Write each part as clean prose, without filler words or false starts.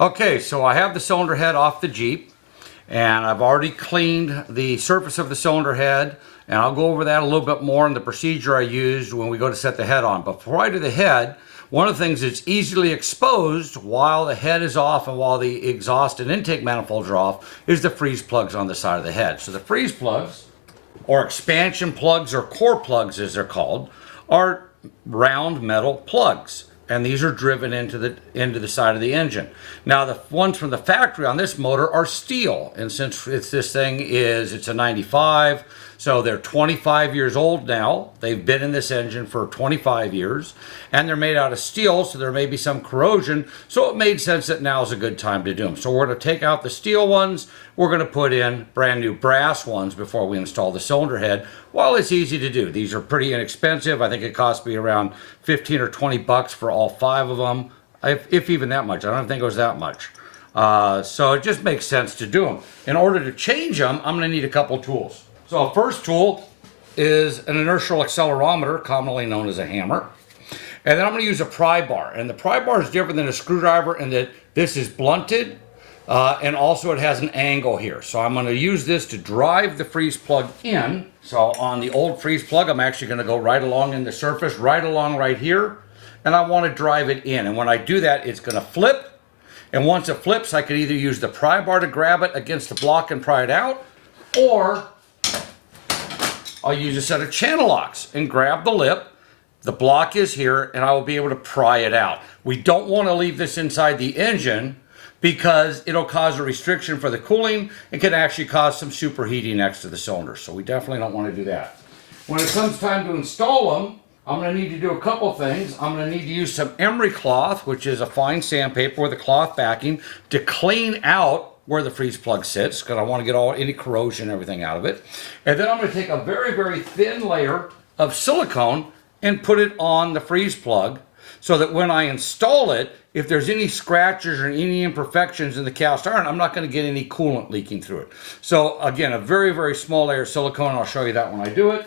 Okay, so I have the cylinder head off the Jeep, and I've already cleaned the surface of the cylinder head, and I'll go over that a little bit more in the procedure I used when we go to set the head on. But before I do the head, one of the things that's easily exposed while the head is off and while the exhaust and intake manifolds are off is the freeze plugs on the side of the head. So the freeze plugs, or expansion plugs, or core plugs as they're called, are round metal plugs, and these are driven into the side of the engine. Now the ones from the factory on this motor are steel, and since it's a 95, so they're 25 years old now. They've been in this engine for 25 years, and they're made out of steel, so there may be some corrosion, so it made sense that now is a good time to do them. So we're going to take out the steel ones, we're going to put in brand new brass ones before we install the cylinder head. While it's easy to do, these are pretty inexpensive. I think it cost me around 15 or 20 bucks for all 5 of them, if even that much. I don't think it was that much. So it just makes sense to do them. In order to change them, I'm going to need a couple tools. So first tool is an inertial accelerometer, commonly known as a hammer. And then I'm going to use a pry bar. And the pry bar is different than a screwdriver in that this is blunted, and also it has an angle here. So I'm going to use this to drive the freeze plug in. So on the old freeze plug, I'm actually going to go right along in the surface, right along right here. And I want to drive it in. And when I do that, it's going to flip. And once it flips, I can either use the pry bar to grab it against the block and pry it out, or I'll use a set of channel locks and grab the lip. The block is here, and I will be able to pry it out. We don't want to leave this inside the engine because it'll cause a restriction for the cooling and can actually cause some superheating next to the cylinder. So we definitely don't want to do that. When it comes time to install them, I'm going to need to do a couple things. I'm going to need to use some emery cloth, which is a fine sandpaper with a cloth backing, to clean out where the freeze plug sits, because I want to get any corrosion and everything out of it. And then I'm going to take a very, very thin layer of silicone and put it on the freeze plug so that when I install it, if there's any scratches or any imperfections in the cast iron, I'm not going to get any coolant leaking through it. So again, a very, very small layer of silicone. I'll show you that when I do it.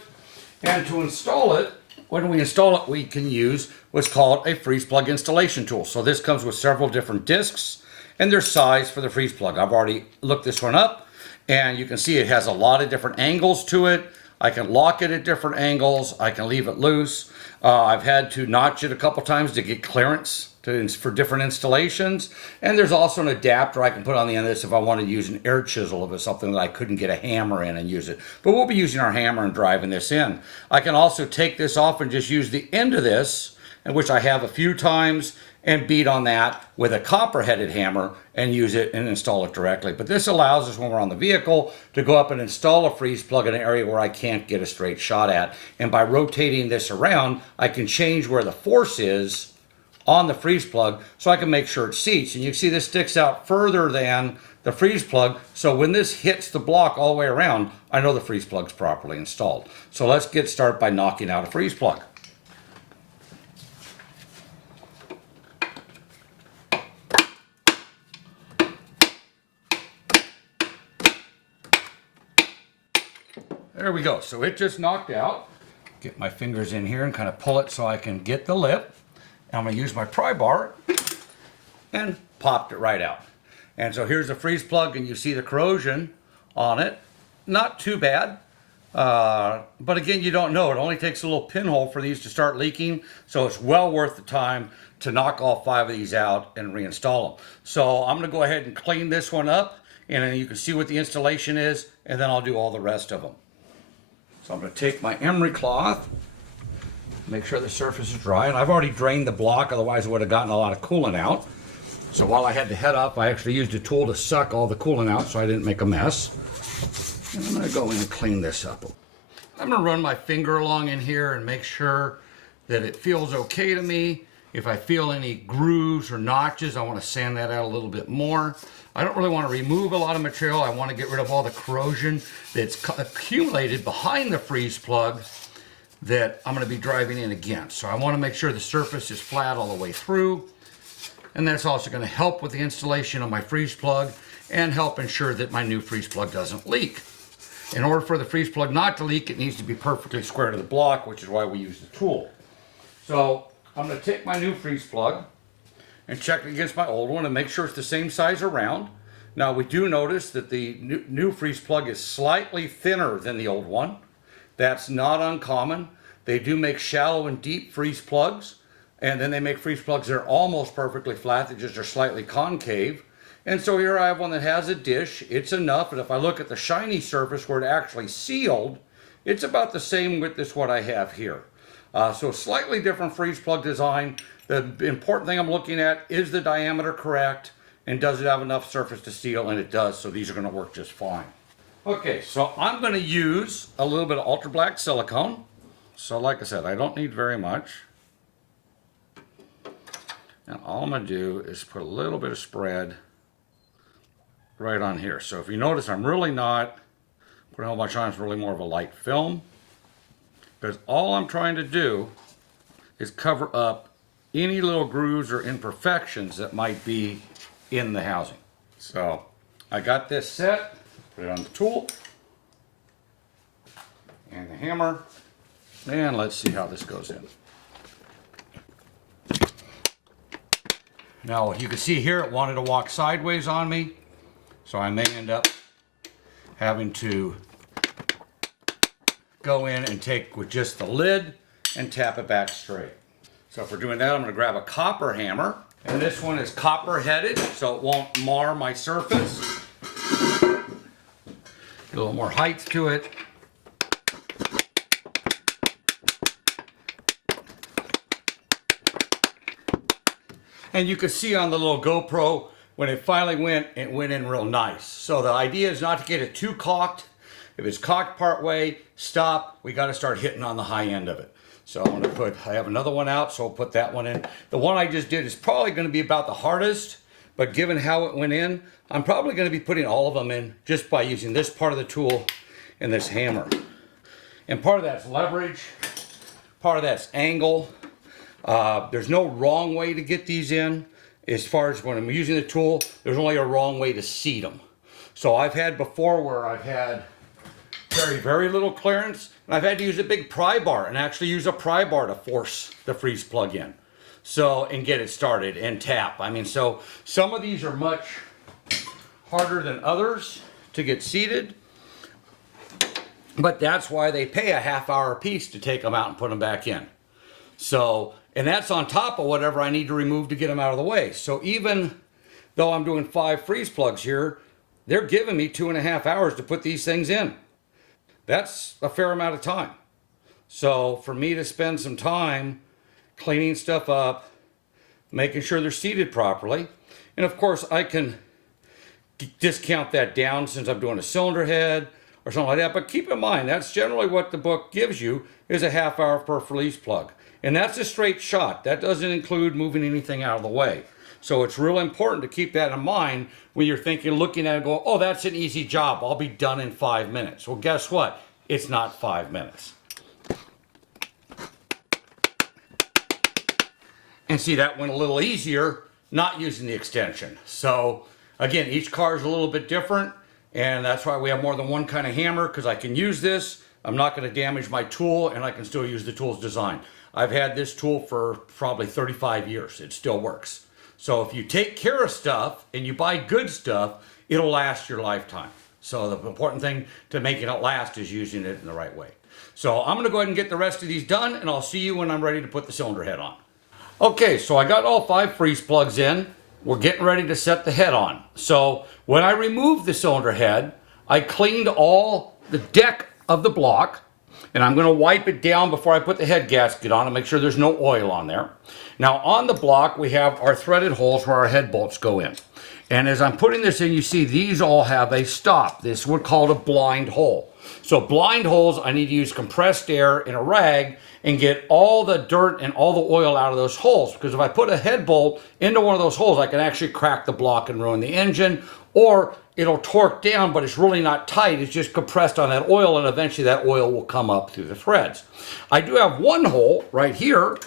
And to install it, when we install it, we can use what's called a freeze plug installation tool. So this comes with several different discs and their size for the freeze plug. I've already looked this one up, and you can see it has a lot of different angles to it. I can lock it at different angles. I can leave it loose. I've had to notch it a couple times to get clearance for different installations. And there's also an adapter I can put on the end of this if I want to use an air chisel, if it's something that I couldn't get a hammer in and use it. But we'll be using our hammer and driving this in. I can also take this off and just use the end of this, which I have a few times, and beat on that with a copper-headed hammer and use it and install it directly. But this allows us, when we're on the vehicle, to go up and install a freeze plug in an area where I can't get a straight shot at. And by rotating this around, I can change where the force is on the freeze plug so I can make sure it seats. And you can see this sticks out further than the freeze plug, so when this hits the block all the way around, I know the freeze plug's properly installed. So let's get started by knocking out a freeze plug. There we go. So it just knocked out. Get my fingers in here and kind of pull it so I can get the lip. And I'm going to use my pry bar and popped it right out. And so here's the freeze plug, and you see the corrosion on it. Not too bad. But again, you don't know. It only takes a little pinhole for these to start leaking. So it's well worth the time to knock all 5 of these out and reinstall them. So I'm going to go ahead and clean this one up, and then you can see what the installation is, and then I'll do all the rest of them. So I'm going to take my emery cloth, make sure the surface is dry, and I've already drained the block, otherwise it would have gotten a lot of coolant out. So while I had the head up, I actually used a tool to suck all the coolant out so I didn't make a mess. And I'm going to go in and clean this up. I'm going to run my finger along in here and make sure that it feels okay to me. If I feel any grooves or notches, I want to sand that out a little bit more. I don't really want to remove a lot of material. I want to get rid of all the corrosion that's accumulated behind the freeze plug that I'm going to be driving in against. So I want to make sure the surface is flat all the way through. And that's also going to help with the installation of my freeze plug and help ensure that my new freeze plug doesn't leak. In order for the freeze plug not to leak, it needs to be perfectly square to the block, which is why we use the tool. So I'm going to take my new freeze plug and check it against my old one and make sure it's the same size around. Now we do notice that the new freeze plug is slightly thinner than the old one. That's not uncommon. They do make shallow and deep freeze plugs, and then they make freeze plugs that are almost perfectly flat, that just are slightly concave. And so here I have one that has a dish. It's enough, and if I look at the shiny surface where it actually sealed, it's about the same width as what I have here. So slightly different freeze plug design. The important thing I'm looking at is the diameter correct, and does it have enough surface to seal? And it does, so these are going to work just fine. Okay, so I'm going to use a little bit of ultra black silicone. So like I said, I don't need very much. And all I'm going to do is put a little bit of spread right on here. So if you notice, I'm really not putting a whole bunch on. It's really more of a light film, because all I'm trying to do is cover up any little grooves or imperfections that might be in the housing. So I got this set, put it on the tool and the hammer, and let's see how this goes in. Now you can see here it wanted to walk sideways on me, so I may end up having to go in and take with just the lid and tap it back straight. So for doing that, I'm going to grab a copper hammer, and this one is copper headed, so it won't mar my surface. Get a little more height to it. And you can see on the little GoPro, when it finally went, it went in real nice. So the idea is not to get it too cocked. If it's cocked part way, stop. We got to start hitting on the high end of it. So I'm going to put, I have another one out, so I'll put that one in. The one I just did is probably going to be about the hardest, but given how it went in, I'm probably going to be putting all of them in just by using this part of the tool and this hammer. And part of that's leverage, part of that's angle. There's no wrong way to get these in. As far as when I'm using the tool, there's only a wrong way to seat them. So I've had before where I've had very little clearance, and I've had to use a big pry bar and actually use a pry bar to force the freeze plug in. So, and get it started and tap. I mean, so some of these are much harder than others to get seated, but that's why they pay a half hour a piece to take them out and put them back in. So, and that's on top of whatever I need to remove to get them out of the way. So even though I'm doing 5 freeze plugs here, they're giving me 2.5 hours to put these things in. That's a fair amount of time. So for me to spend some time cleaning stuff up, making sure they're seated properly, and of course I can discount that down since I'm doing a cylinder head or something like that, but keep in mind that's generally what the book gives you, is a half hour per freeze plug. And that's a straight shot. That doesn't include moving anything out of the way. So it's real important to keep that in mind when you're thinking, looking at it, go, oh, that's an easy job. I'll be done in 5 minutes. Well, guess what? It's not 5 minutes. And see, that went a little easier not using the extension. So again, each car is a little bit different, and that's why we have more than one kind of hammer, because I can use this. I'm not going to damage my tool, and I can still use the tool's design. I've had this tool for probably 35 years. It still works. So if you take care of stuff and you buy good stuff, it'll last your lifetime. So the important thing to making it last is using it in the right way. So I'm going to go ahead and get the rest of these done, and I'll see you when I'm ready to put the cylinder head on. Okay, so I got all 5 freeze plugs in. We're getting ready to set the head on. So when I removed the cylinder head, I cleaned all the deck of the block, and I'm going to wipe it down before I put the head gasket on and make sure there's no oil on there. Now on the block we have our threaded holes where our head bolts go in. And as I'm putting this in, you see these all have a stop. This is what's called a blind hole. So blind holes, I need to use compressed air in a rag and get all the dirt and all the oil out of those holes. Because if I put a head bolt into one of those holes, I can actually crack the block and ruin the engine, or it'll torque down, but it's really not tight. It's just compressed on that oil, and eventually that oil will come up through the threads. I do have one hole right here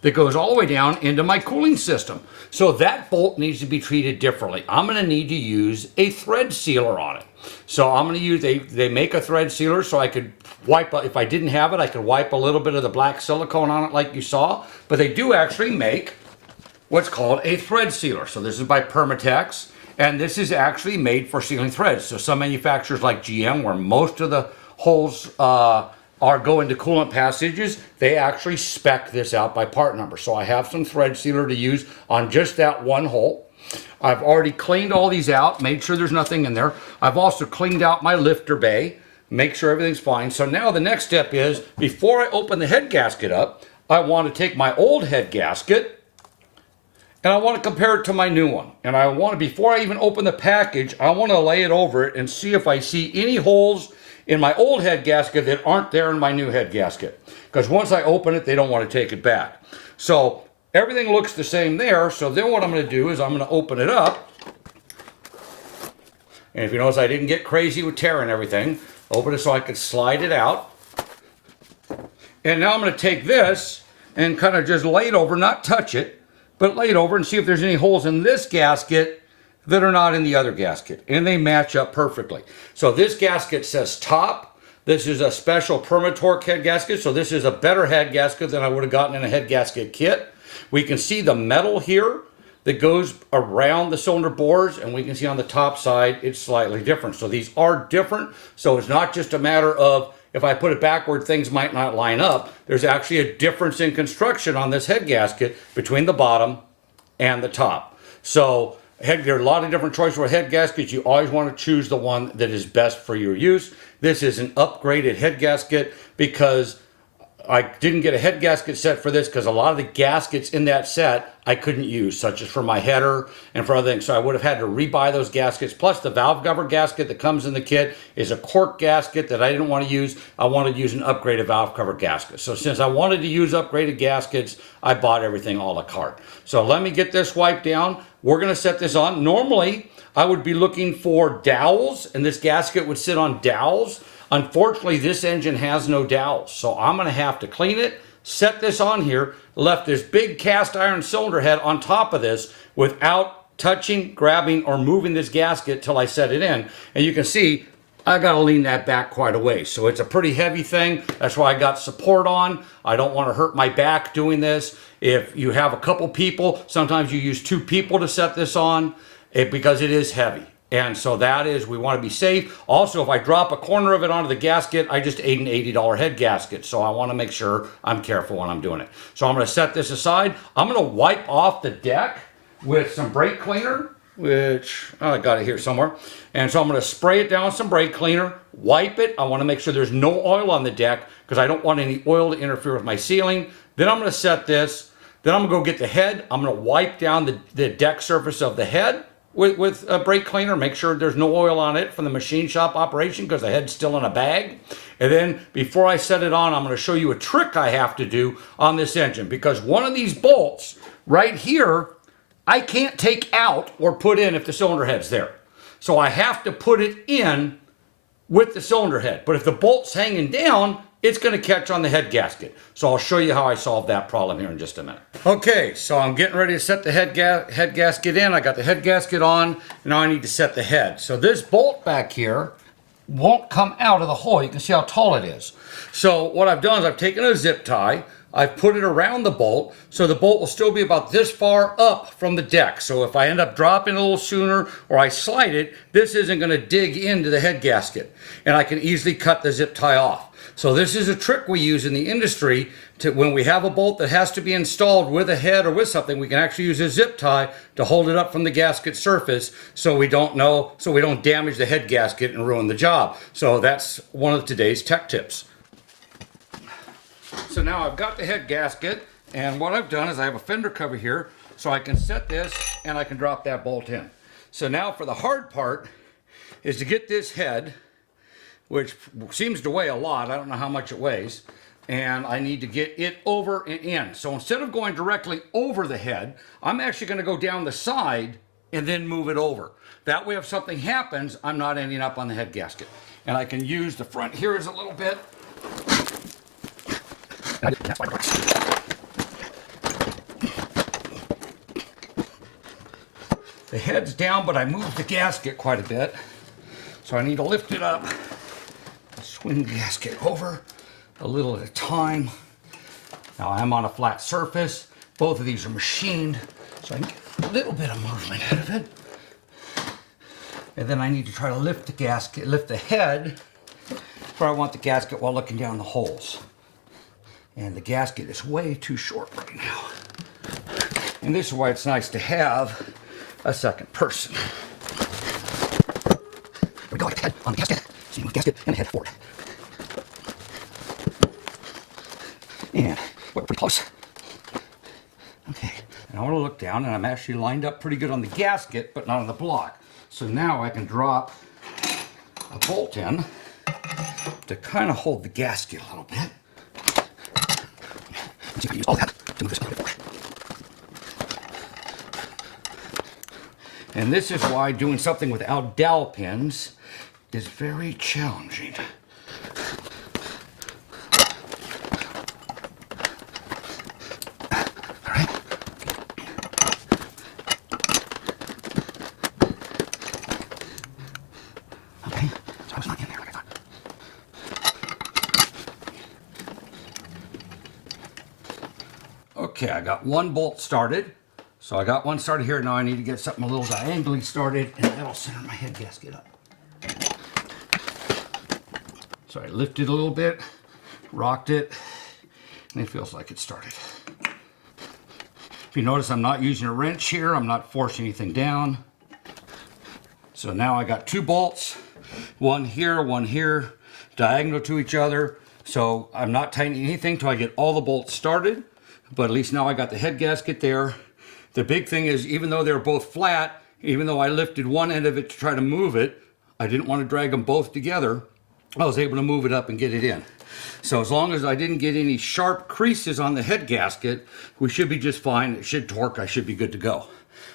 that goes all the way down into my cooling system. So that bolt needs to be treated differently. I'm going to need to use a thread sealer on it. So I'm going to use, they make a thread sealer so I could wipe, if I didn't have it, I could wipe a little bit of the black silicone on it like you saw. But they do actually make what's called a thread sealer. So this is by Permatex, and this is actually made for sealing threads. So some manufacturers like GM, where most of the holes go into coolant passages, they actually spec this out by part number. So I have some thread sealer to use on just that one hole. I've already cleaned all these out, made sure there's nothing in there. I've also cleaned out my lifter bay, make sure everything's fine. So now the next step is, before I open the head gasket up, I want to take my old head gasket and I want to compare it to my new one. And I want to, before I even open the package, I want to lay it over it and see if I see any holes in my old head gasket that aren't there in my new head gasket. Because once I open it, they don't want to take it back. So everything looks the same there. So then what I'm going to do is I'm going to open it up. And if you notice, I didn't get crazy with tearing everything. Open it so I could slide it out. And now I'm going to take this and kind of just lay it over, not touch it, but lay it over and see if there's any holes in this gasket that are not in the other gasket. And they match up perfectly. So this gasket says top. This is a special Permatorque head gasket. So this is a better head gasket than I would have gotten in a head gasket kit. We can see the metal here that goes around the cylinder bores, and we can see on the top side it's slightly different. So these are different. So it's not just a matter of, if I put it backward, things might not line up. There's actually a difference in construction on this head gasket between the bottom and the top. So there are a lot of different choices for head gaskets. You always want to choose the one that is best for your use. This is an upgraded head gasket because I didn't get a head gasket set for this because a lot of the gaskets in that set I couldn't use, such as for my header and for other things. So I would have had to rebuy those gaskets. Plus the valve cover gasket that comes in the kit is a cork gasket that I didn't want to use. I wanted to use an upgraded valve cover gasket. So since I wanted to use upgraded gaskets, I bought everything a la carte. So let me get this wiped down. We're going to set this on. Normally, I would be looking for dowels, and this gasket would sit on dowels. Unfortunately, this engine has no dowels, so I'm going to have to clean it, set this on here, left this big cast iron cylinder head on top of this without touching, grabbing, or moving this gasket till I set it in. And you can see I got to lean that back quite a ways. So it's a pretty heavy thing. That's why I got support on. I don't want to hurt my back doing this. If you have a couple people, sometimes you use 2 people to set this on because it is heavy. And so that is, we want to be safe. Also, if I drop a corner of it onto the gasket, I just ate an $80 head gasket. So I want to make sure I'm careful when I'm doing it. So I'm going to set this aside. I'm going to wipe off the deck with some brake cleaner, which I got it here somewhere. And so I'm going to spray it down with some brake cleaner, wipe it. I want to make sure there's no oil on the deck because I don't want any oil to interfere with my sealing. Then I'm going to set this. Then I'm going to go get the head. I'm going to wipe down the deck surface of the head with a brake cleaner, make sure there's no oil on it from the machine shop operation because the head's still in a bag. And then before I set it on, I'm going to show you a trick I have to do on this engine, because one of these bolts right here, I can't take out or put in if the cylinder head's there. So I have to put it in with the cylinder head. But if the bolt's hanging down, it's going to catch on the head gasket. So I'll show you how I solved that problem here in just a minute. Okay, so I'm getting ready to set the head gasket in. I got the head gasket on. Now I need to set the head. So this bolt back here won't come out of the hole. You can see how tall it is. So what I've done is I've taken a zip tie. I've put it around the bolt, so the bolt will still be about this far up from the deck. So if I end up dropping a little sooner or I slide it, this isn't going to dig into the head gasket. And I can easily cut the zip tie off. So this is a trick we use in the industry to, when we have a bolt that has to be installed with a head or with something, we can actually use a zip tie to hold it up from the gasket surface so we don't damage the head gasket and ruin the job. So that's one of today's tech tips. So now I've got the head gasket, and what I've done is I have a fender cover here so I can set this and I can drop that bolt in. So now for the hard part is to get this head, which seems to weigh a lot. I don't know how much it weighs. And I need to get it over and in. So instead of going directly over the head, I'm actually going to go down the side and then move it over. That way if something happens, I'm not ending up on the head gasket. And I can use the front here as a little bit. The head's down, but I moved the gasket quite a bit. So I need to lift it up. Swing the gasket over a little at a time. Now I'm on a flat surface. Both of these are machined, So I can get a little bit of movement out of it. And then I need to try to lift the gasket, lift the head where I want the gasket while looking down the holes. And the gasket is way too short right now. And this is why it's nice to have a second person. There we go, I got the head on the gasket. So you move the gasket and the head forward. And we're pretty close. Okay, and I want to look down, and I'm actually lined up pretty good on the gasket, but not on the block. So now I can drop a bolt in to kind of hold the gasket a little bit. Let's see if I can use all that to move this a little bit forward. And this is why doing something without dowel pins is very challenging. Okay, I got one bolt started. So I got one started here. Now I need to get something a little diagonally started, and that'll center my head gasket up. So I lifted a little bit, rocked it, and it feels like it started. If you notice, I'm not using a wrench here. I'm not forcing anything down. So now I got two bolts, one here, diagonal to each other. So I'm not tightening anything till I get all the bolts started, but at least now I got the head gasket there. The big thing is, even though they're both flat, even though I lifted one end of it to try to move it, I didn't want to drag them both together. I was able to move it up and get it in. So as long as I didn't get any sharp creases on the head gasket, we should be just fine. It should torque. I should be good to go.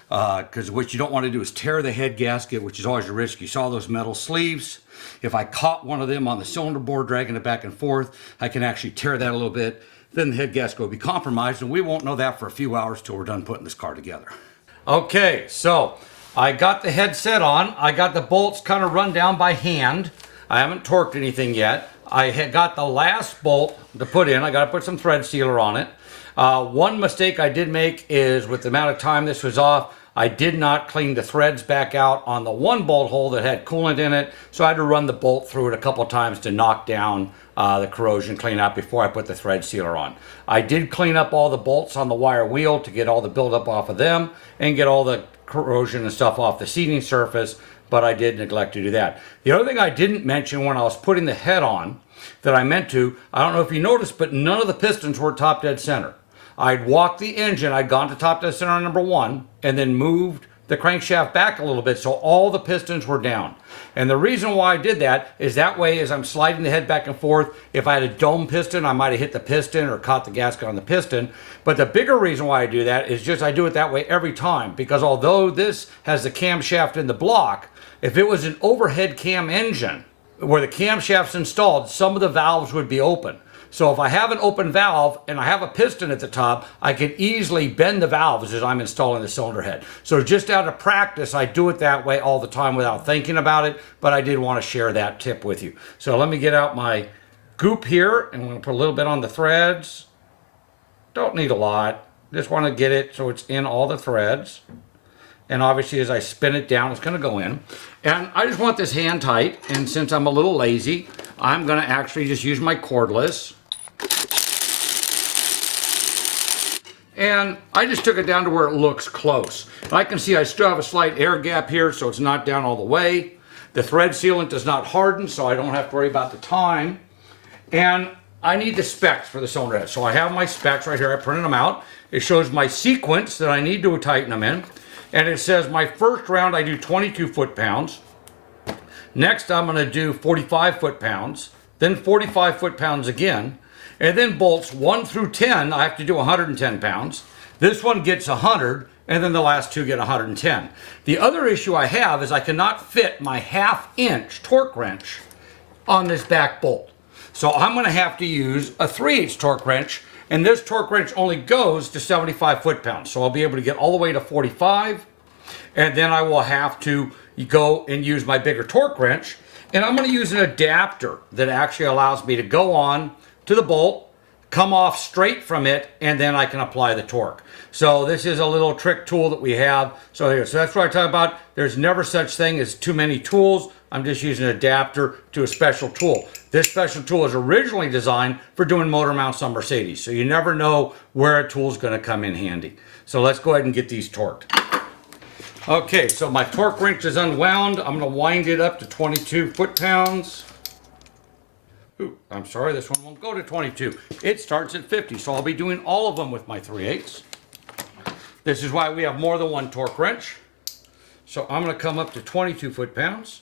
Because what you don't want to do is tear the head gasket, which is always a risk. You saw those metal sleeves. If I caught one of them on the cylinder board, dragging it back and forth, I can actually tear that a little bit. Then the head gasket will be compromised, and we won't know that for a few hours till we're done putting this car together. Okay, so I got the head set on. I got the bolts kind of run down by hand. I haven't torqued anything yet. I had got the last bolt to put in. I got to put some thread sealer on it. One mistake I did make is, with the amount of time this was off, I did not clean the threads back out on the one bolt hole that had coolant in it, so I had to run the bolt through it a couple of times to knock down the corrosion cleanup before I put the thread sealer on. I did clean up all the bolts on the wire wheel to get all the buildup off of them and get all the corrosion and stuff off the seating surface, but I did neglect to do that. The other thing I didn't mention when I was putting the head on that I meant to, I don't know if you noticed, but none of the pistons were top dead center. I'd walked the engine, I'd gone to top dead center on number one, and then moved the crankshaft back a little bit so all the pistons were down. And the reason why I did that is that way, as I'm sliding the head back and forth, if I had a dome piston, I might have hit the piston or caught the gasket on the piston. But the bigger reason why I do that is just I do it that way every time, because although this has the camshaft in the block, if it was an overhead cam engine where the camshaft's installed, some of the valves would be open. So if I have an open valve and I have a piston at the top, I can easily bend the valves as I'm installing the cylinder head. So just out of practice, I do it that way all the time without thinking about it, but I did want to share that tip with you. So let me get out my goop here, and I'm going to put a little bit on the threads. Don't need a lot. Just want to get it so it's in all the threads. And obviously as I spin it down, it's going to go in. And I just want this hand tight, and since I'm a little lazy, I'm going to actually just use my cordless. And I just took it down to where it looks close. I can see I still have a slight air gap here, so it's not down all the way. The thread sealant does not harden, so I don't have to worry about the time. And I need the specs for the cylinder head. So I have my specs right here. I printed them out. It shows my sequence that I need to tighten them in. And it says my first round I do 22 foot-pounds. Next I'm going to do 45 foot-pounds. Then 45 foot-pounds again. And then bolts 1 through 10, I have to do 110 pounds. This one gets 100, and then the last two get 110. The other issue I have is I cannot fit my 1/2-inch torque wrench on this back bolt. So I'm going to have to use a 3/8 torque wrench, and this torque wrench only goes to 75 foot-pounds. So I'll be able to get all the way to 45, and then I will have to go and use my bigger torque wrench. And I'm going to use an adapter that actually allows me to go on to the bolt, come off straight from it, and then I can apply the torque. So this is a little trick tool that we have. So here, so that's what I talk about. There's never such thing as too many tools. I'm just using an adapter to a special tool. This special tool is originally designed for doing motor mounts on Mercedes. So you never know where a tool is going to come in handy. So let's go ahead and get these torqued. Okay, so my torque wrench is unwound. I'm going to wind it up to 22 foot-pounds. Ooh, I'm sorry, this one won't go to 22. It starts at 50, so I'll be doing all of them with my 3/8. This is why we have more than one torque wrench. So I'm going to come up to 22 foot-pounds.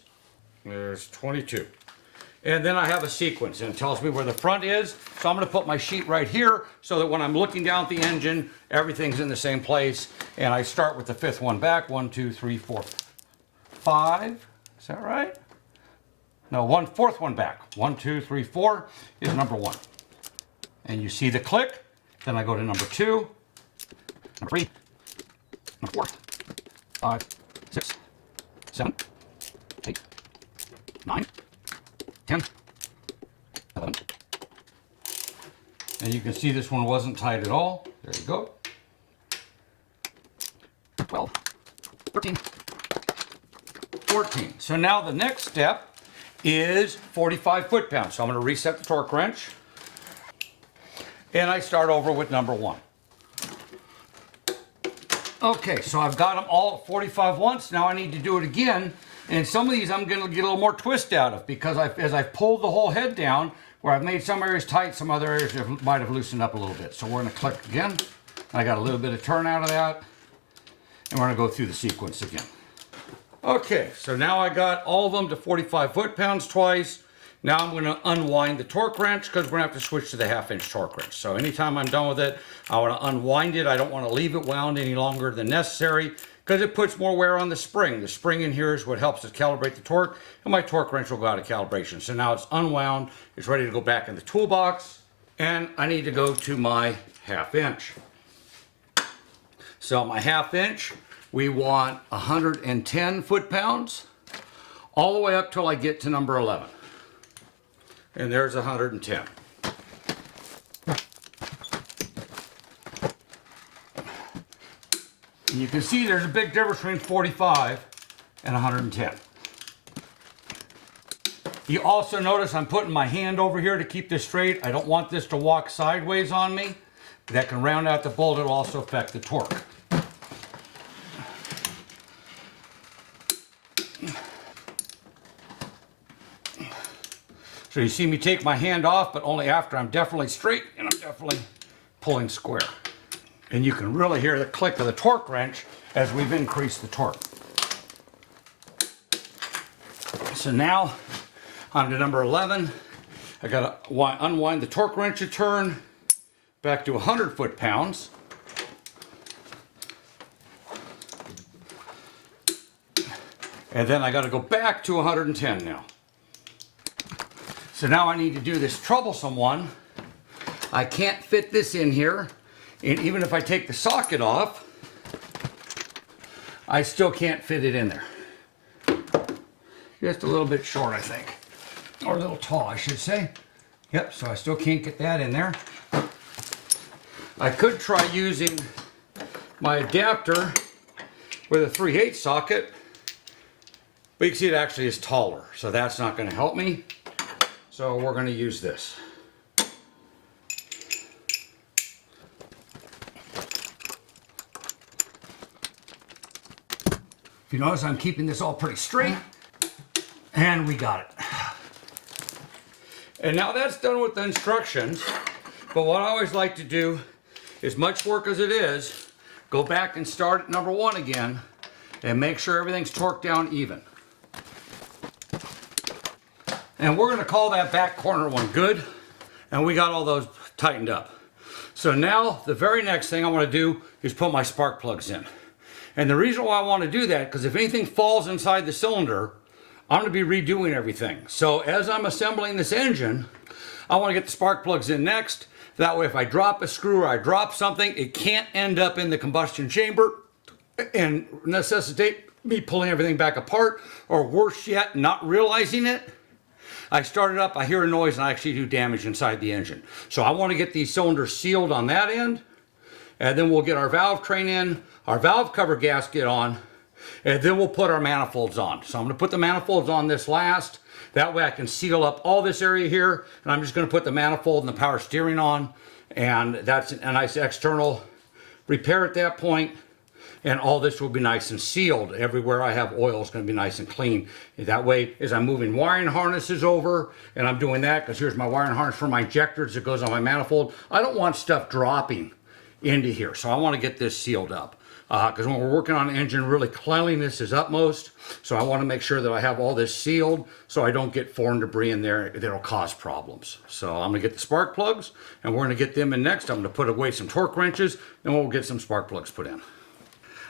There's 22. And then I have a sequence, and it tells me where the front is. So I'm going to put my sheet right here so that when I'm looking down at the engine, everything's in the same place. And I start with the fifth one back. 1, 2, 3, 4, 5. Is that right? No, fourth one back. 1, 2, 3, 4 is number 1. And you see the click. Then I go to number 2, number 3, number 4, 5, 6, 7, 8, 9, 10, 11. And you can see this one wasn't tight at all. There you go. 12, 13, 14. So now the next step is 45 foot-pounds. So I'm going to reset the torque wrench. And I start over with number 1. Okay, so I've got them all at 45 once. Now I need to do it again. And some of these I'm going to get a little more twist out of because as I've pulled the whole head down, where I've made some areas tight, some other areas might have loosened up a little bit. So we're going to click again. I got a little bit of turn out of that. And we're going to go through the sequence again. Okay, so now I got all of them to 45 foot-pounds twice. Now I'm going to unwind the torque wrench because we're going to have to switch to the 1/2-inch torque wrench. So anytime I'm done with it, I want to unwind it. I don't want to leave it wound any longer than necessary because it puts more wear on the spring. The spring in here is what helps us calibrate the torque, and my torque wrench will go out of calibration. So now it's unwound. It's ready to go back in the toolbox, and I need to go to my 1/2-inch. So my 1/2-inch, we want 110 foot-pounds all the way up till I get to number 11. And there's 110. And you can see there's a big difference between 45 and 110. You also notice I'm putting my hand over here to keep this straight. I don't want this to walk sideways on me. That can round out the bolt. It'll also affect the torque. So you see me take my hand off, but only after I'm definitely straight and I'm definitely pulling square. And you can really hear the click of the torque wrench as we've increased the torque. So now I'm to number 11. I got to unwind the torque wrench a turn back to 100 foot-pounds. And then I got to go back to 110 now. So now I need to do this troublesome one. I can't fit this in here. And even if I take the socket off, I still can't fit it in there. Just a little bit short, I think. Or a little tall, I should say. Yep, so I still can't get that in there. I could try using my adapter with a 3/8 socket, but you can see it actually is taller, so that's not going to help me. So we're going to use this. If you notice, I'm keeping this all pretty straight, and we got it. And now that's done with the instructions, but what I always like to do, as much work as it is, go back and start at number 1 again, and make sure everything's torqued down even. And we're going to call that back corner one good. And we got all those tightened up. So now the very next thing I want to do is put my spark plugs in. And the reason why I want to do that, because if anything falls inside the cylinder, I'm going to be redoing everything. So as I'm assembling this engine, I want to get the spark plugs in next. That way if I drop a screw or I drop something, it can't end up in the combustion chamber and necessitate me pulling everything back apart, or worse yet, not realizing it. I start it up, I hear a noise, and I actually do damage inside the engine. So I want to get these cylinders sealed on that end, and then we'll get our valve train in, our valve cover gasket on, and then we'll put our manifolds on. So I'm going to put the manifolds on this last. That way I can seal up all this area here, and I'm just going to put the manifold and the power steering on, and that's a nice external repair at that point. And all this will be nice and sealed. Everywhere I have oil is going to be nice and clean. That way, as I'm moving wiring harnesses over, and I'm doing that because here's my wiring harness for my injectors that goes on my manifold. I don't want stuff dropping into here, so I want to get this sealed up. Because when we're working on an engine, really cleanliness is utmost. So I want to make sure that I have all this sealed so I don't get foreign debris in there that'll cause problems. So I'm going to get the spark plugs, and we're going to get them in next. I'm going to put away some torque wrenches, and we'll get some spark plugs put in.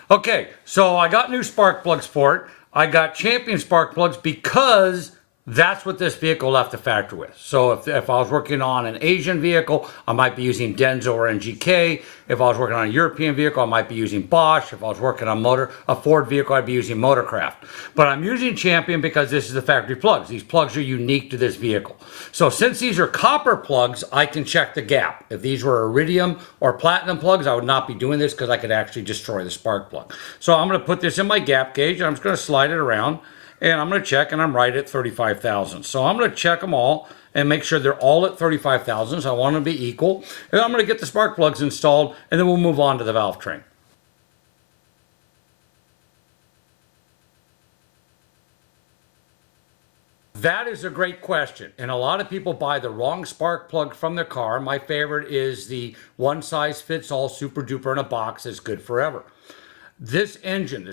Okay, so I got new spark plugs for it. I got Champion spark plugs because that's what this vehicle left the factory with. So if I was working on an Asian vehicle, I might be using Denso or NGK. If I was working on a European vehicle, I might be using Bosch. If I was working on a Ford vehicle, I'd be using Motorcraft. But I'm using Champion because this is the factory plugs. These plugs are unique to this vehicle. So since these are copper plugs, I can check the gap. If these were iridium or platinum plugs, I would not be doing this because I could actually destroy the spark plug. So I'm going to put this in my gap gauge, and I'm just going to slide it around. And I'm going to check, and I'm right at 35,000. So I'm going to check them all and make sure they're all at 35,000. So I want them to be equal. And I'm going to get the spark plugs installed, and then we'll move on to the valve train. That is a great question. And a lot of people buy the wrong spark plug from their car. My favorite is the one size fits all super duper in a box that's good forever. This engine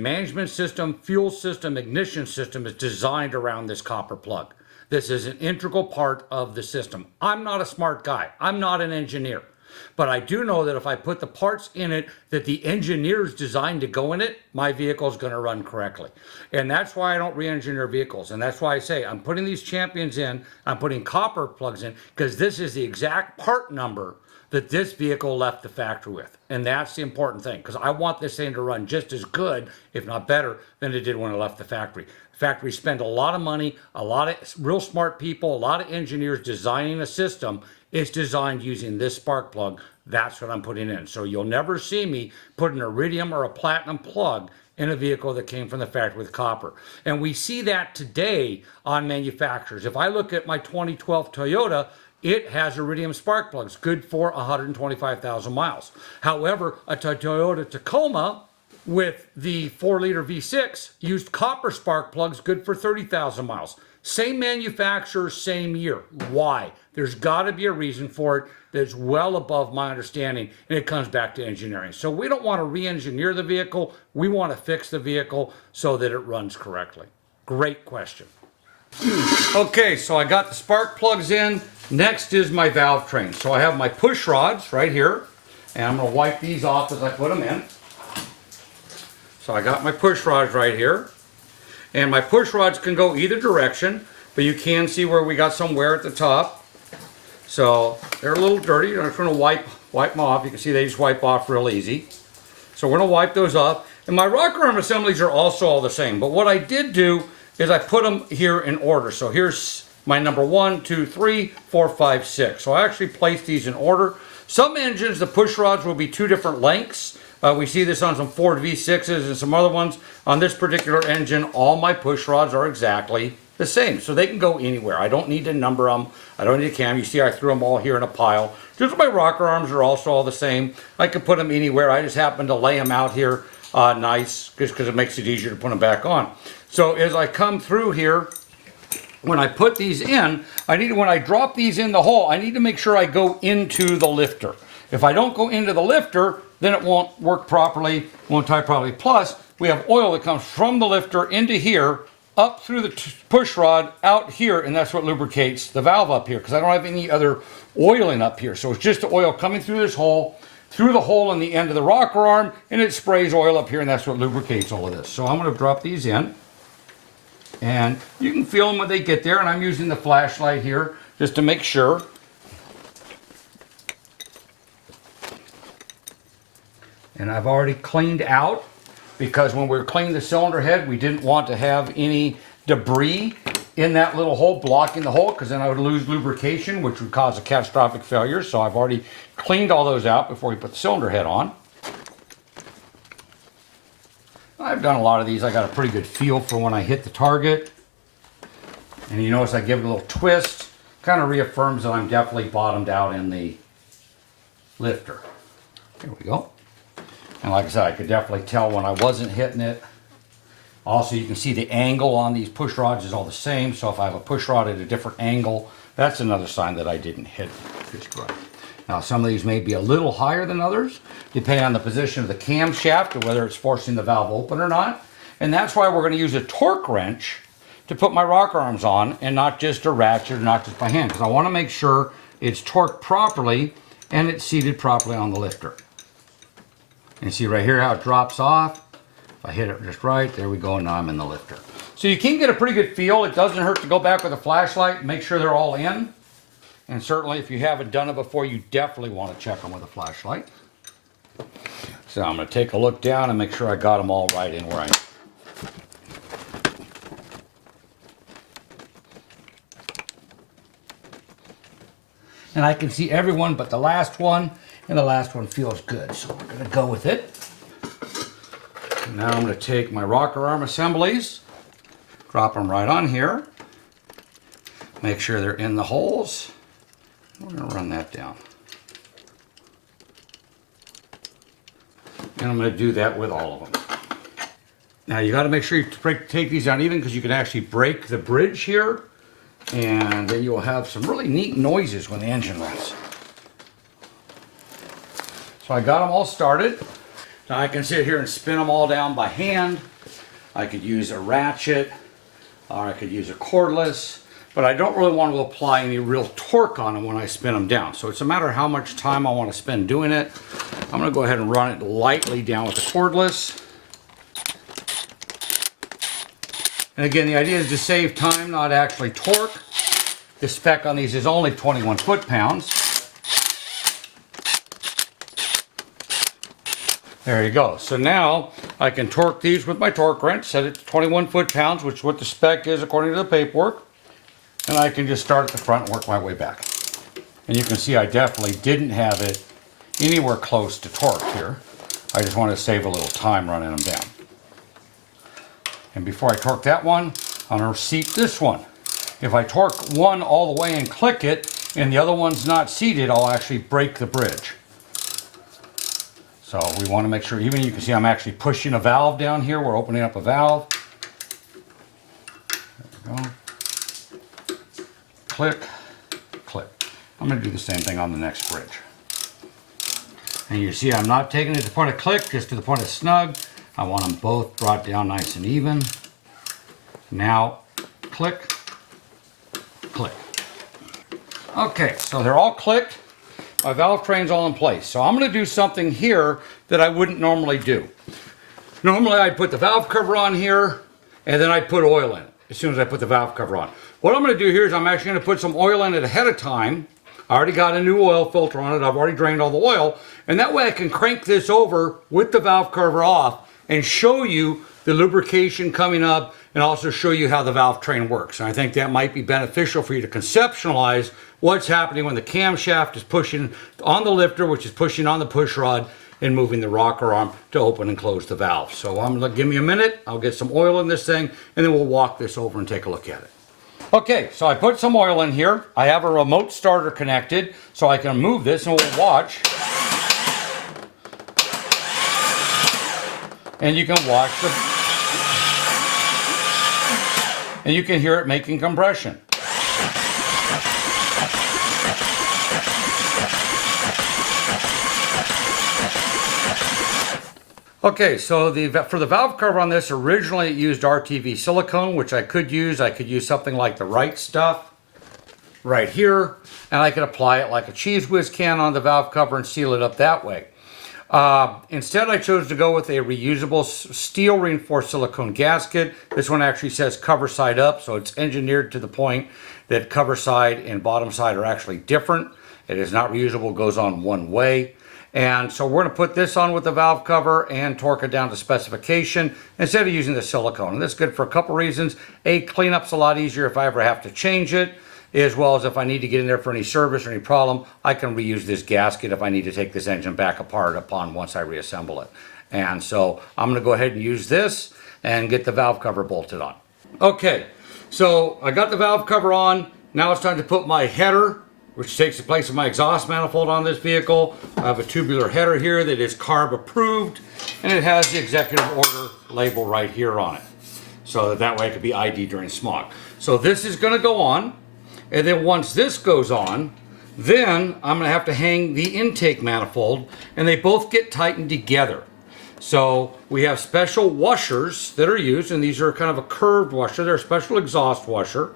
management system, fuel system, ignition system is designed around this copper plug. This is an integral part of the system. I'm not a smart guy. I'm not an engineer. But I do know that if I put the parts in it that the engineers designed to go in it, my vehicle is going to run correctly. And that's why I don't re-engineer vehicles. And that's why I say I'm putting these Champions in, I'm putting copper plugs in, because this is the exact part number that this vehicle left the factory with. And that's the important thing, because I want this thing to run just as good, if not better, than it did when it left the factory. The factory spent a lot of money, a lot of real smart people, a lot of engineers designing a system. It's designed using this spark plug. That's what I'm putting in. So you'll never see me put an iridium or a platinum plug in a vehicle that came from the factory with copper. And we see that today on manufacturers. If I look at my 2012 Toyota, it has iridium spark plugs, good for 125,000 miles. However, a Toyota Tacoma with the 4-liter V6 used copper spark plugs, good for 30,000 miles. Same manufacturer, same year. Why? There's got to be a reason for it that's well above my understanding, and it comes back to engineering. So we don't want to re-engineer the vehicle. We want to fix the vehicle so that it runs correctly. Great question. Okay, so I got the spark plugs in. Next is my valve train. So I have my push rods right here, and I'm going to wipe these off as I put them in. So I got my push rods right here, and my push rods can go either direction, but you can see where we got some wear at the top. So they're a little dirty. I'm just going to wipe them off. You can see they just wipe off real easy. So we're going to wipe those off. And my rocker arm assemblies are also all the same, but what I did do is I put them here in order. So here's my number 1, 2, 3, 4, 5, 6. So I actually placed these in order. Some engines, the push rods will be 2 different lengths. We see this on some Ford V6s and some other ones. On this particular engine, all my push rods are exactly the same. So they can go anywhere. I don't need to number them. I don't need to cam. You see I threw them all here in a pile. Just my rocker arms are also all the same. I can put them anywhere. I just happen to lay them out here nice, just because it makes it easier to put them back on. So as I come through here, when I put these in, when I drop these in the hole, I need to make sure I go into the lifter. If I don't go into the lifter, then it won't work properly, won't tie properly. Plus, we have oil that comes from the lifter into here, up through the push rod, out here, and that's what lubricates the valve up here, because I don't have any other oiling up here. So it's just the oil coming through this hole, through the hole in the end of the rocker arm, and it sprays oil up here, and that's what lubricates all of this. So I'm going to drop these in. And you can feel them when they get there, and I'm using the flashlight here just to make sure. And I've already cleaned out, because when we were cleaning the cylinder head, we didn't want to have any debris in that little hole, blocking the hole, because then I would lose lubrication, which would cause a catastrophic failure. So I've already cleaned all those out before we put the cylinder head on. I've done a lot of these. I got a pretty good feel for when I hit the target. And you notice I give it a little twist. Kind of reaffirms that I'm definitely bottomed out in the lifter. There we go. And like I said, I could definitely tell when I wasn't hitting it. Also, you can see the angle on these push rods is all the same. So if I have a push rod at a different angle, that's another sign that I didn't hit it just right. Now, some of these may be a little higher than others, depending on the position of the camshaft or whether it's forcing the valve open or not. And that's why we're going to use a torque wrench to put my rocker arms on, and not just a ratchet or not just by hand, because I want to make sure it's torqued properly and it's seated properly on the lifter. And you see right here how it drops off. If I hit it just right, there we go, and now I'm in the lifter. So you can get a pretty good feel. It doesn't hurt to go back with a flashlight and make sure they're all in. And certainly if you haven't done it before, you definitely want to check them with a flashlight. So I'm going to take a look down and make sure I got them all right in where I am. And I can see everyone but the last one, and the last one feels good. So we're going to go with it. Now I'm going to take my rocker arm assemblies, drop them right on here, make sure they're in the holes. We're going to run that down. And I'm going to do that with all of them. Now you got to make sure you take these down even, because you can actually break the bridge here, and then you'll have some really neat noises when the engine runs. So I got them all started. Now I can sit here and spin them all down by hand. I could use a ratchet, or I could use a cordless, but I don't really want to apply any real torque on them when I spin them down. So it's a matter of how much time I want to spend doing it. I'm going to go ahead and run it lightly down with the cordless. And again, the idea is to save time, not actually torque. The spec on these is only 21 foot-pounds. There you go. So now I can torque these with my torque wrench, set it to 21 foot-pounds, which is what the spec is according to the paperwork. And I can just start at the front and work my way back. And you can see I definitely didn't have it anywhere close to torque here. I just wanted to save a little time running them down. And before I torque that one, I'm going to seat this one. If I torque one all the way and click it, and the other one's not seated, I'll actually break the bridge. So we want to make sure, even you can see I'm actually pushing a valve down here. We're opening up a valve. There we go. Click, click. I'm going to do the same thing on the next bridge. And you see I'm not taking it to the point of click, just to the point of snug. I want them both brought down nice and even. Now, click, click. Okay, so they're all clicked. My valve train's all in place. So I'm going to do something here that I wouldn't normally do. Normally I'd put the valve cover on here, and then I'd put oil in it as soon as I put the valve cover on. What I'm going to do here is I'm actually going to put some oil in it ahead of time. I already got a new oil filter on it. I've already drained all the oil. And that way I can crank this over with the valve cover off and show you the lubrication coming up, and also show you how the valve train works. And I think that might be beneficial for you to conceptualize what's happening when the camshaft is pushing on the lifter, which is pushing on the push rod and moving the rocker arm to open and close the valve. So I'm gonna give me a minute. I'll get some oil in this thing, and then we'll walk this over and take a look at it. Okay, so I put some oil in here. I have a remote starter connected, so I can move this and we'll watch. And you can watch and you can hear it making compression. Okay, so for the valve cover on this, originally it used RTV silicone, which I could use. I could use something like the Right Stuff right here, and I could apply it like a Cheese Whiz can on the valve cover and seal it up that way. Instead, I chose to go with a reusable steel reinforced silicone gasket. This one actually says cover side up, so it's engineered to the point that cover side and bottom side are actually different. It is not reusable, goes on one way. And so we're going to put this on with the valve cover and torque it down to specification instead of using the silicone. And this is good for a couple reasons. A, cleanup's a lot easier if I ever have to change it, as well as if I need to get in there for any service or any problem, I can reuse this gasket if I need to take this engine back apart upon once I reassemble it. And so I'm going to go ahead and use this and get the valve cover bolted on. Okay, so I got the valve cover on. Now it's time to put my header, which takes the place of my exhaust manifold on this vehicle. I have a tubular header here that is CARB approved, and it has the executive order label right here on it. So that way it could be ID during smog. So this is going to go on, and then once this goes on, then I'm going to have to hang the intake manifold, and they both get tightened together. So we have special washers that are used, and these are kind of a curved washer. They're a special exhaust washer,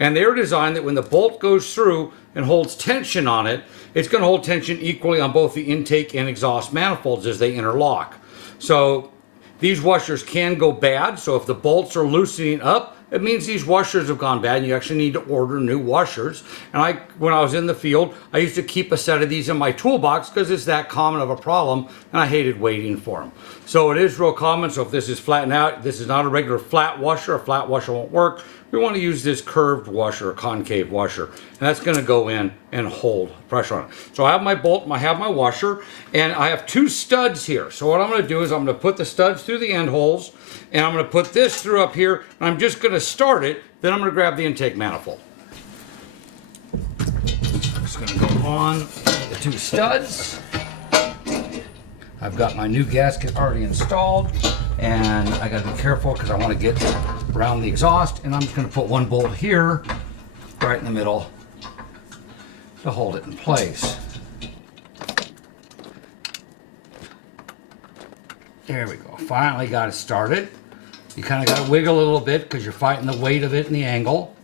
and they're designed that when the bolt goes through and holds tension on it, it's going to hold tension equally on both the intake and exhaust manifolds as they interlock. So these washers can go bad. So if the bolts are loosening up, it means these washers have gone bad and you actually need to order new washers. And when I was in the field, I used to keep a set of these in my toolbox because it's that common of a problem and I hated waiting for them. So it is real common. So if this is flattened out, this is not a regular flat washer. A flat washer won't work. We want to use this curved washer, a concave washer, and that's going to go in and hold pressure on it. So I have my bolt, I have my washer, and I have two studs here. So what I'm going to do is I'm going to put the studs through the end holes, and I'm going to put this through up here, and I'm just going to start it, then I'm going to grab the intake manifold. I'm just going to go on the two studs. I've got my new gasket already installed, and I got to be careful because I want to get around the exhaust, and I'm just going to put one bolt here right in the middle to hold it in place. There we go. Finally got it started. You kind of got to wiggle a little bit because you're fighting the weight of it and the angle.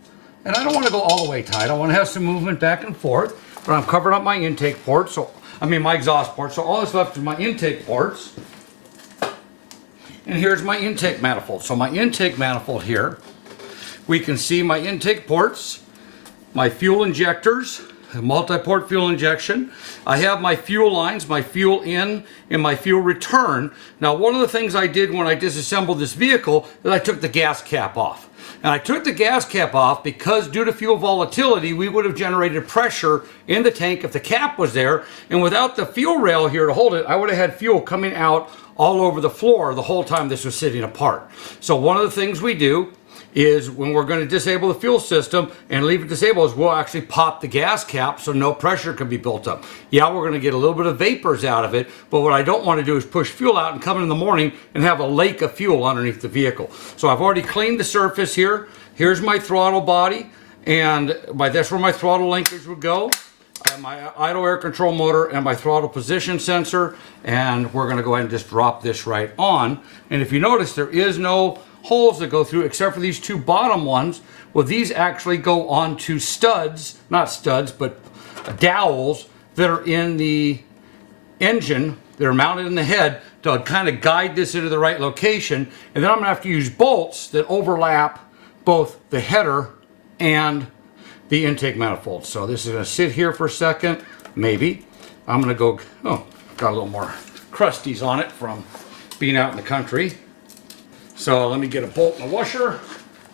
And I don't want to go all the way tight. I want to have some movement back and forth, but I'm covering up my intake port, my exhaust port. So all that's left is my intake ports. And here's my intake manifold. So my intake manifold here, we can see my intake ports, my fuel injectors, multi-port fuel injection. I have my fuel lines, my fuel in and my fuel return. Now, one of the things I did when I disassembled this vehicle is I took the gas cap off. And I took the gas cap off because due to fuel volatility, we would have generated pressure in the tank if the cap was there. And without the fuel rail here to hold it, I would have had fuel coming out all over the floor the whole time this was sitting apart. So one of the things we do is when we're going to disable the fuel system and leave it disabled is we'll actually pop the gas cap so no pressure can be built up. Yeah, we're going to get a little bit of vapors out of it, but what I don't want to do is push fuel out and come in the morning and have a lake of fuel underneath the vehicle. So I've already cleaned the surface here. Here's my throttle body, and that's where my throttle linkage would go. I have my idle air control motor and my throttle position sensor, and we're going to go ahead and just drop this right on. And if you notice, there is no holes that go through except for these two bottom ones. Well, these actually go onto studs, not studs, but dowels that are in the engine that are mounted in the head to kind of guide this into the right location. And then I'm going to have to use bolts that overlap both the header and the intake manifold. So this is going to sit here for a second, maybe. I'm going to go, got a little more crusties on it from being out in the country. So let me get a bolt and a washer.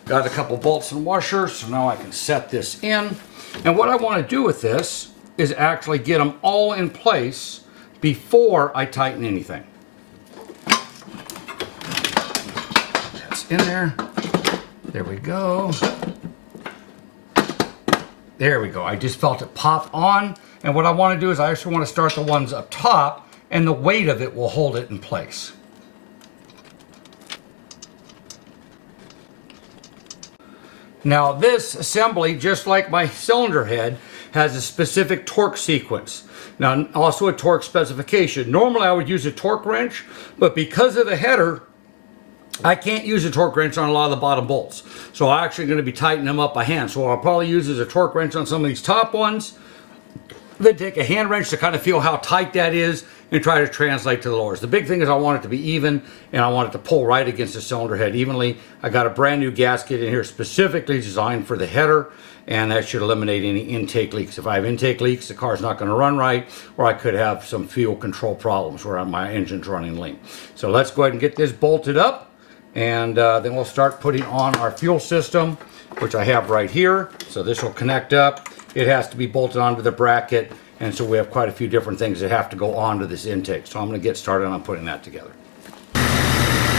Got a couple bolts and washers, so now I can set this in. And what I want to do with this is actually get them all in place before I tighten anything. That's in there. There we go. There we go. I just felt it pop on. And what I want to do is I actually want to start the ones up top, and the weight of it will hold it in place. Now this assembly, just like my cylinder head, has a specific torque sequence. Now also a torque specification. Normally I would use a torque wrench, but because of the header, I can't use a torque wrench on a lot of the bottom bolts. So I'm actually going to be tightening them up by hand. So what I'll probably use is a torque wrench on some of these top ones. Then take a hand wrench to kind of feel how tight that is and try to translate to the lowers. The big thing is I want it to be even, and I want it to pull right against the cylinder head evenly. I got a brand new gasket in here specifically designed for the header, and that should eliminate any intake leaks. If I have intake leaks, the car's not going to run right, or I could have some fuel control problems where my engine's running lean. So let's go ahead and get this bolted up, and then we'll start putting on our fuel system, which I have right here. So this will connect up. It has to be bolted onto the bracket, and so we have quite a few different things that have to go onto this intake. So I'm going to get started on putting that together.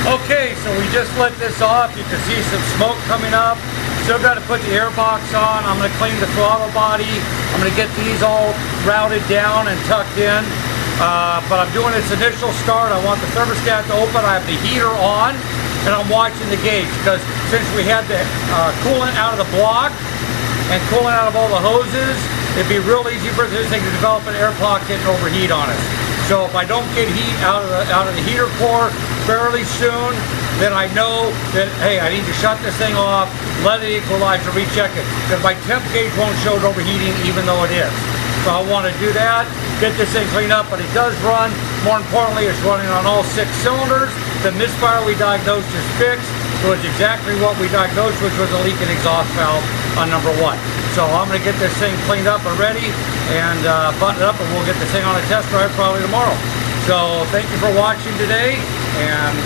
Okay, so we just let this off. You can see some smoke coming up. Still got to put the air box on. I'm going to clean the throttle body. I'm going to get these all routed down and tucked in. But I'm doing its initial start. I want the thermostat to open. I have the heater on, and I'm watching the gauge because since we had the coolant out of the block and coolant out of all the hoses, it'd be real easy for this thing to develop an air pocket and overheat on us. So if I don't get heat out of the heater core fairly soon, then I know that, hey, I need to shut this thing off, let it equalize, and recheck it. Because my temp gauge won't show it overheating even though it is. So I want to do that, get this thing cleaned up, but it does run. More importantly, it's running on all 6 cylinders. The misfire we diagnosed is fixed. So it's exactly what we diagnosed, which was a leaking exhaust valve on number 1. So I'm going to get this thing cleaned up and ready and button it up, and we'll get this thing on a test drive probably tomorrow. So thank you for watching today, and